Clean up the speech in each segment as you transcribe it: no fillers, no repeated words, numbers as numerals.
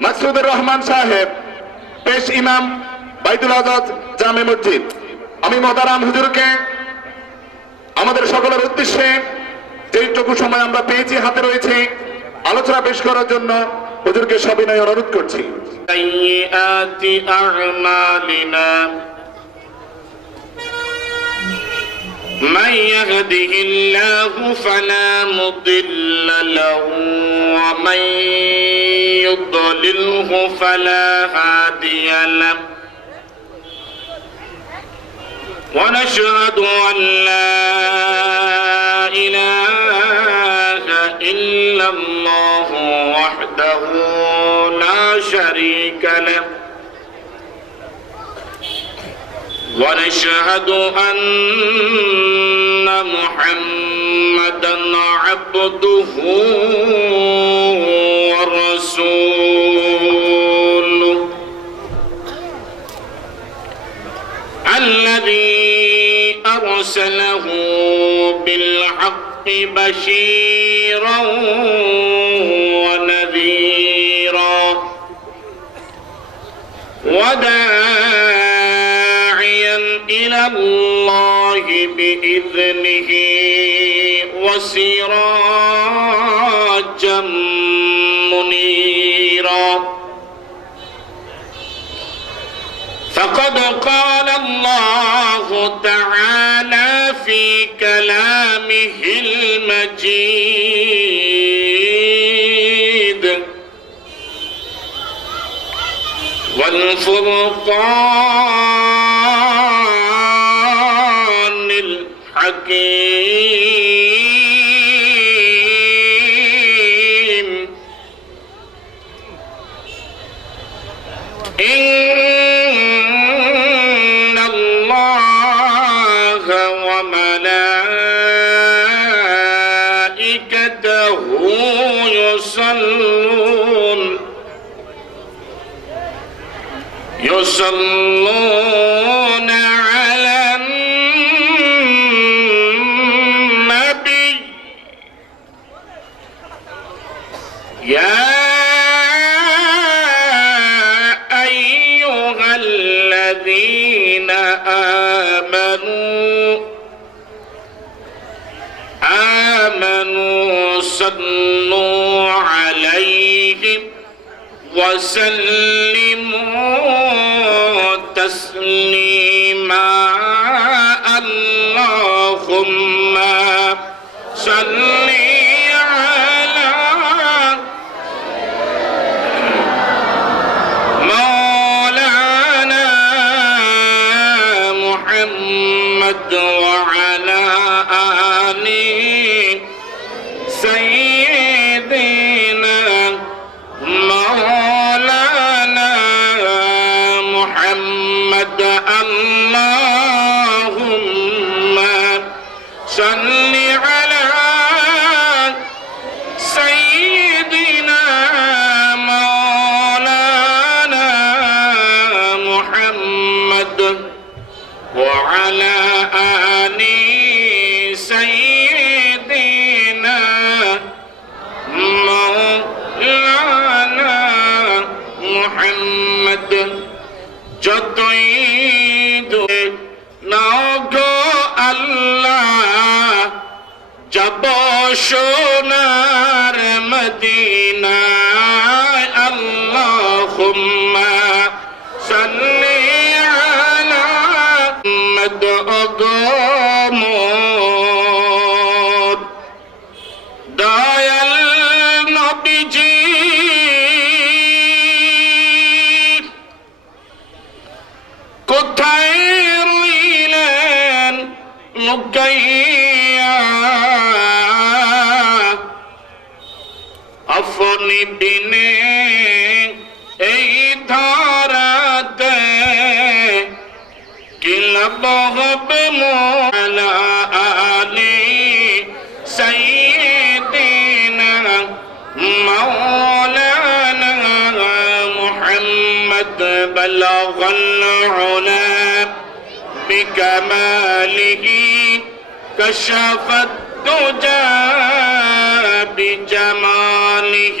মাসুদুর রহমান সাহেব, পেশ ইমাম বাইতুল আজাদ জামে মসজিদ। আমি মোহতারাম হুজুরকে আমাদের সকলের উদ্দেশ্যে যেইটুকু সময় আমরা পেয়েছি হাতে রয়েছে আলোচনা পেশ করার জন্য হুজুরকে সবিনয় অনুরোধ করছি। সাইয়্যাতি আ'মালিনা من يهده الله فلا مضل له ومن يضلله فلا هادي له ونشهد أن لا إله إلا الله وحده لا شريك له ونشهد أن محمدا عبده ورسوله الذي أرسله بالحق بشيرا ونذيرا وداعيا إلى الله بإذنه وسراجا منيرا فقد قال الله تعالى في كلامه المجيد والفرقان الحكيم إن الله وملائكته يصلون على النبي يا أيها الذين آمنوا صلوا عليه وسلموا تسليما اللهم صل على مولانا محمد وعلى آل سيدنا مولانا محمد اللهم صل على سيدنا مولانا محمد وعلى آل سيدنا مولانا محمد যতই দূরে নাও গো আল্লাহ যাব সোনার মদিনায় আল্লাহুম্মা সাল্লি আলা মুহাম্মদ গো মোর দয়াল নবীজি কোথায় রইলেন লুকাইয়া আপনি বিনে এই ধরাতে কি লাভ হবে মোলা আলী সাইয়্যিদিনা مولانا محمد بلغ العلا بكماله كشف الدجى بجماله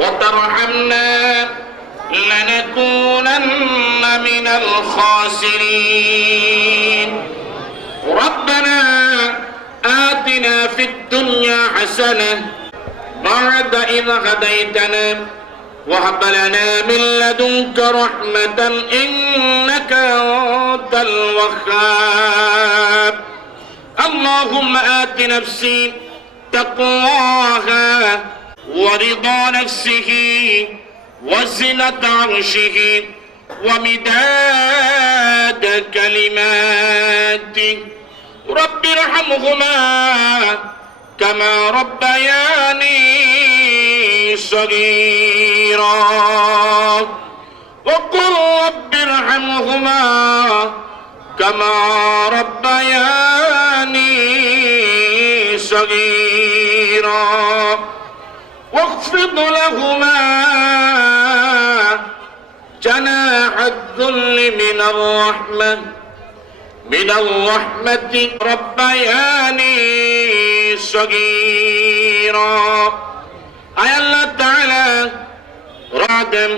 وترحمنا لنكونن من الخاسرين ربنا آتنا في الدنيا حسنة بعد إذ هديتنا وهب لنا من لدنك رحمة إنك أنت الوهاب اللهم آت نفسي تقواها ورضا نفسه وزنة عرشه ومداد كلماته رب ارحمهما كما ربياني صغيرا وقل رب ارحمهما كما ربياني صغيرا واخفض لهما جناح الذل من الرحمة ربياني صغيرا أي الله تعالى রাদেন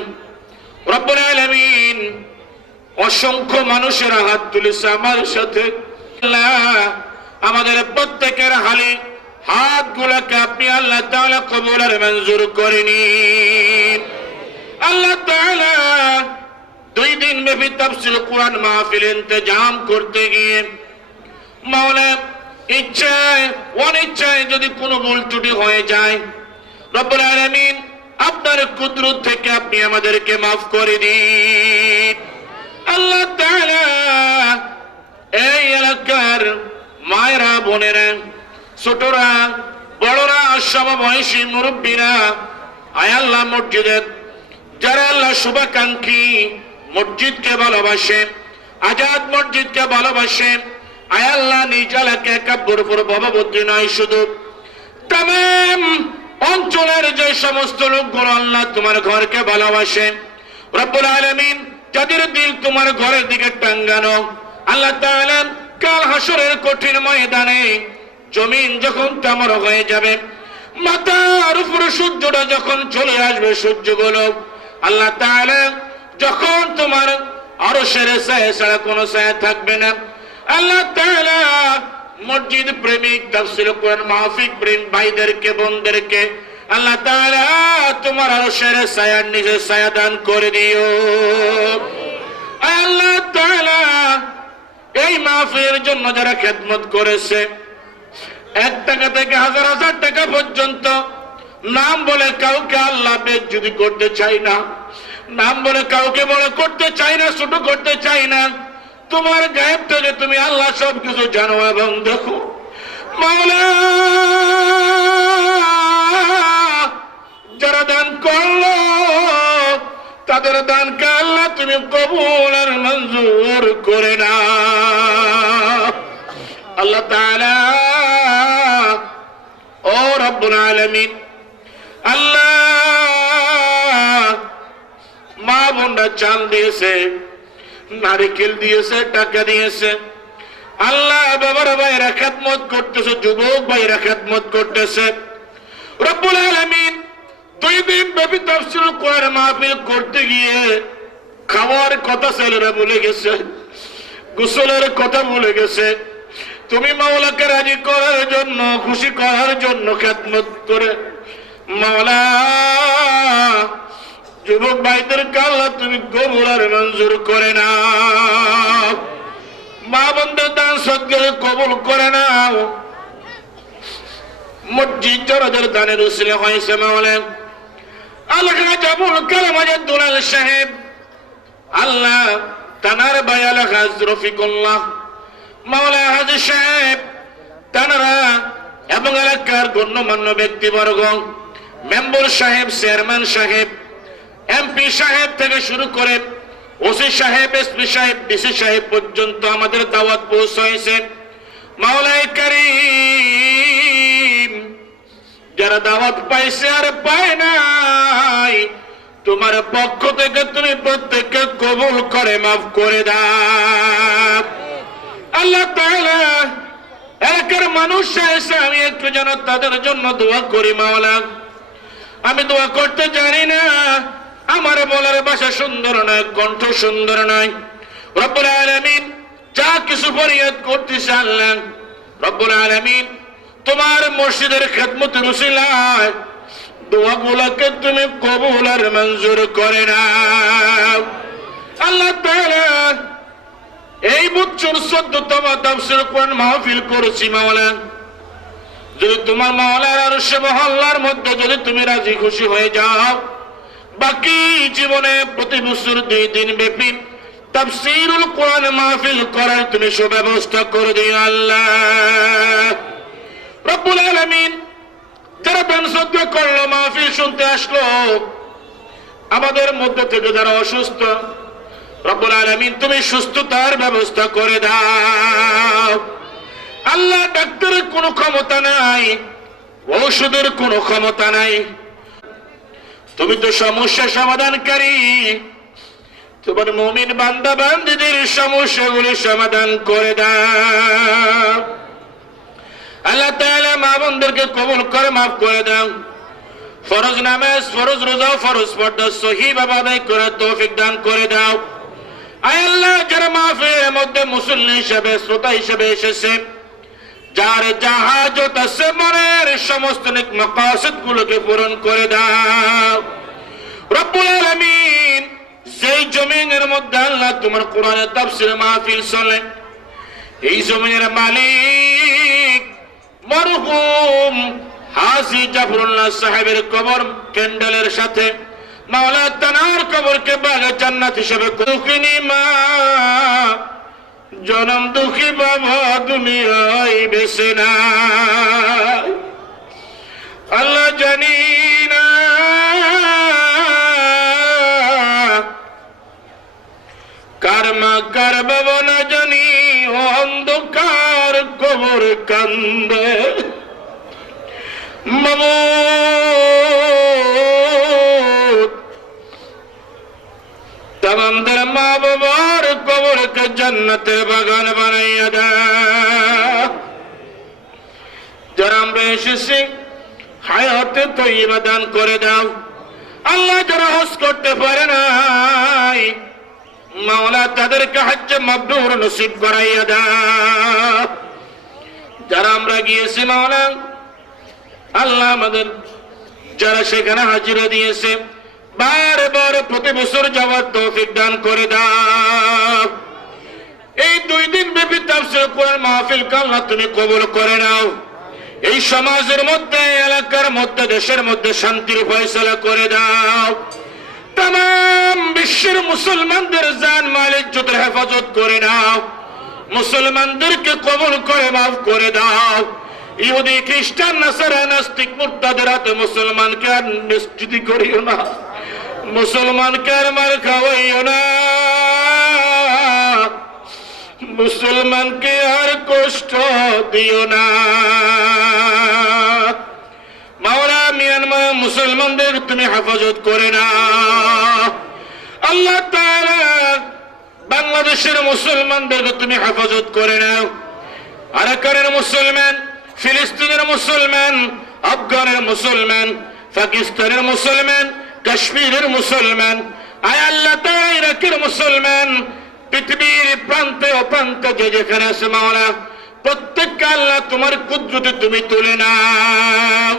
রব্বুল আলামিন অসংখ্য মানুষের হাত তুলেছে আমার সাথে আল্লাহ আমাদের প্রত্যেকের হাতগুলোকে আপনি আল্লাহ তাআলা কবুল আর মঞ্জুর করে নিন আল্লাহ তাআলা 2 দিন ব্যাপী তাফসীর কোরআন মাহফিল ইন্তজাম করতে গিয়ে মাওলা ইচ্ছায় অনিচ্ছায় যদি কোনো ভুল ত্রুটি হয়ে যায় রব্বুল আলামিন আপনার কুদরত থেকে আপনি আমাদেরকে maaf করে দিন আল্লাহ তাআলা এই এলাকার মায়েরা বোনেরা ছোটরা বড়রা সমবয়সী মুরব্বীরা আয় আল্লাহ মসজিদের যারা আল্লাহ শুভাকাঙ্ক্ষী মসজিদকে ভালোবাসে আজাদ মসজিদকে ভালোবাসে আয় আল্লাহ নিজ এলাকায় কাব্যরপুর ভববতী নয় শুধু তামাম অঞ্চলের যে সমস্ত লোকগুলো আল্লাহ তোমার ঘরকে ভালোবাসে রব্বুল আলামিন যাদের দিল তোমার ঘরের দিকে টাঙ্গানো আল্লাহ তাআলা কাল হাসরের কঠিন ময়দানে জমিন যখন তামার হয়ে যাবে মাথার উপরে সূর্যটা যখন চলে আসবে সূর্যগুলো আল্লাহ তাআলা যখন তোমার আরশের ছায়া ছাড়া কোনো ছায়া থাকবে না আল্লাহ তাআলা মসজিদ প্রেমিক তাফসীর কোরআন মাহফিল প্রেম ভাইদেরকে বোনদেরকে আল্লাহ তাআলা তোমার আরশের ছায়ার নিচে ছায়া দান করে দিও আল্লাহ তাআলা এই মাহফিলের জন্য যারা খেদমত করেছে 1 টাকা থেকে হাজার হাজার টাকা পর্যন্ত নাম বলে কাউকে আল্লাহ বেজ্জতি করতে চাই না নাম বলে কাউকে বড় করতে চাই না ছোট করতে চাই না তোমার গায়েব থেকে তুমি আল্লাহ সবকিছু জানো এবং দেখো মাওলা যারা দান করলো তাদের দানকে আল্লাহ তুমি কবুল আর মঞ্জুর করে না আল্লাহ তাআলা ও রব্বুল আলামিন আল্লাহ মা বোনরা চাল দিয়েছে নারকেল দিয়েছে টাকা দিয়েছে আল্লাহ বাবার ভাইরা খেদমত করতেছে যুবক ভাইরা খেদমত করতেছে রব্বুল আলামিন 2 দিন ব্যাপী তাফসীর কোরআন মাহফিল করতে গিয়ে খাওয়ার কথা ছেলেরা ভুলে গেছে গোসলের কথা ভুলে গেছে তুমি মাওলাকে রাজি করার জন্য খুশি করার জন্য খেদমত করে মাওলা যুবক ভাইদেরকে আল্লাহ তুমি কবুল আর মঞ্জুর করে নাও মা বোনদের দান সদকা কবুল করে নাও মসজিদ যাদের দানের উসিলা হয়েছে মাওলা আল্লাহ জাবুল কালাম দুলাল সাহেব আল্লাহ তানার ভাই আল্লাহ রফিকুল্লাহ মাওলা হাজী সাহেব তানারা এবং এলাকার গণ্যমান্য ব্যক্তিবর্গ মেম্বার সাহেব চেয়ারম্যান সাহেব এমপি সাহেব থেকে শুরু করে ওসি সাহেব এসপি সাহেব ডিসি সাহেব পর্যন্ত আমাদের দাওয়াত পৌঁছাইছে মাওলাই কারীম যারা দাওয়াত পাইছে আর পায় নাই তোমার পক্ষ থেকে তুমি প্রত্যেককে কবুল করে মাফ করে দাও আল্লাহ তাআলা এলাকার মানুষ এসে আমি একটু যেন তাদের জন্য দোয়া করি মাওলা আমি দোয়া করতে জানি না, আমার বলার ভাষা সুন্দর নয়, কণ্ঠ সুন্দর নয়। রব্বুল আলামিন যা কিছু ফরিয়াদ করতেছে আল্লাহ রব্বুল আলামিন তোমার মসজিদের খেদমতের উসিলায় দোয়াগুলোকে তুমি কবুল আর মঞ্জুর করে নাও। আল্লাহ তাআলা এই বছর 14তম তাফসীর কোরআন মাহফিল করেছি মাওলা, যদি তোমার মাওলার আরশে মহল্লার মধ্যে যদি তুমি রাজি খুশি হয়ে যাও, বাকি জীবনে প্রতি বছর 2 দিন ব্যাপী তাফসীরুল কোরআন মাহফিল করার তুমি সুব্যবস্থা করে দিও আল্লাহ রব্বুল আলামিন। যারা দান সদকা করলো, মাহফিল শুনতে আসলো, আমাদের মধ্যে থেকে যারা অসুস্থ রব্বুল আলামিন তুমি সুস্থতার ব্যবস্থা করে দাও আল্লাহ। ডাক্তারের কোনো ক্ষমতা নাই, ঔষধের কোনো ক্ষমতা নাই, তুমি তো সমস্যা সমাধানকারী। তোমার মুমিন বান্দা বান্দীদের সমস্যাগুলি সমাধান করে দাও আল্লাহ তাআলা। মা বোনদেরকে কবুল করে মাফ করে দাও। ফরজ নামাজ, ফরজ রোজা, ফরজ পর্দা সহিভাবে আদায় করার তৌফিক দান করে দাও আয় আল্লাহ। যারা মাহফিলের মধ্যে মুসল্লি হিসেবে, শ্রোতা হিসেবে এসেছে, যার জাহাজত আছে মনের সমস্ত নেক মাকাসিদ গুলোকে পূরণ করে দাও রব্বুল আলামিন। যেই জমিনের মধ্যে আল্লাহ তোমার কোরআনের তাফসীর মাহফিল চলে, এই জমিনের মালিক মরহুম হাজী জাফরুল্লাহ সাহেবের কবর ক্যান্ডেলের সাথে মাওলা তানার কবরকে বাগে জান্নাত হিসেবে দুঃখিনী মা, জনম দুঃখী বাবা দুনিয়ায় বেঁচে না আল্লাহ জানি না কার মা কার বাবা না জানি, অন্ধকার কবর কান্দে মাবুদ। তামামদের মা বাবার কবরকে জান্নাতের বাগান বানাইয়া দাও। যারা আমরা এসেছি হায়াতে তৈয়বা দান করে দাও আল্লাহ। যারা হজ করতে পারে নাই মাওলা তাদেরকে হজ্জে মাবরুর নসিব করাইয়া দাও। যারা আমরা গিয়েছি মাওলা আল্লাহ, আমাদের যারা সেখানে হাজিরা দিয়েছে বারবার প্রতি বছর যাওয়ার তৌফিক দান করে দাও। এই 2 দিন ব্যাপী তাফসীর কোরআন মাহফিল আল্লাহ তুমি কবুল করে নাও। এই সমাজের মধ্যে, এলাকার মধ্যে, দেশের মধ্যে শান্তির ফয়সালা করে দাও। तमाम বিশ্বের মুসলমানদের জান মাল ইজ্জতের হেফাজত করে নাও। মুসলমানদেরকে কবুল করে মাফ করে দাও। ইহুদি খ্রিস্টান নাসারা নাস্তিক মুরতাদের হাতে মুসলমানকে আর নিশ্চিত করিও না, মুসলমানকে আর মার খাওয়াইও না, মুসলমানকে আর কষ্ট দিও না। মাওলা মিয়ানমার মুসলমানদের তুমি হেফাজত করে না আল্লাহ তাআলা। বাংলাদেশের মুসলমানদেরকে তুমি হেফাজত করে নাও। আরাকানের মুসলমান, ফিলিস্তিনের মুসলমান, আফগানের মুসলমান, পাকিস্তানের মুসলমান, কাশ্মীরের মুসলমান, আয় আল্লাহ তাআলা ইরাকের মুসলমান, পৃথিবীর প্রান্তে অপ্রান্তে যে যেখানে আছে মাওলা প্রত্যেককে আল্লাহ তোমার কুদরতে তুমি তুলে নাও।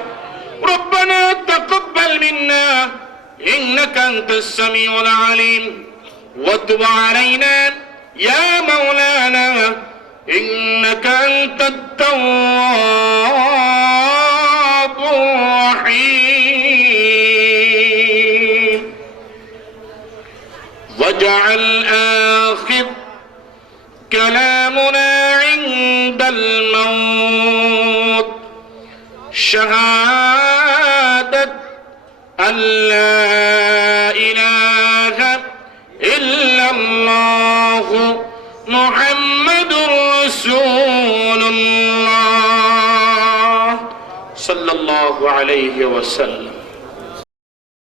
ربنا تقبل منا إنك أنت السميع العليم وتب علينا يا مولانا إنك أنت التواب الرحيم واجعل آخر كلامنا عند الموت شهادة أن لا إله إلا الله محمد رسول الله صلى الله عليه وسلم.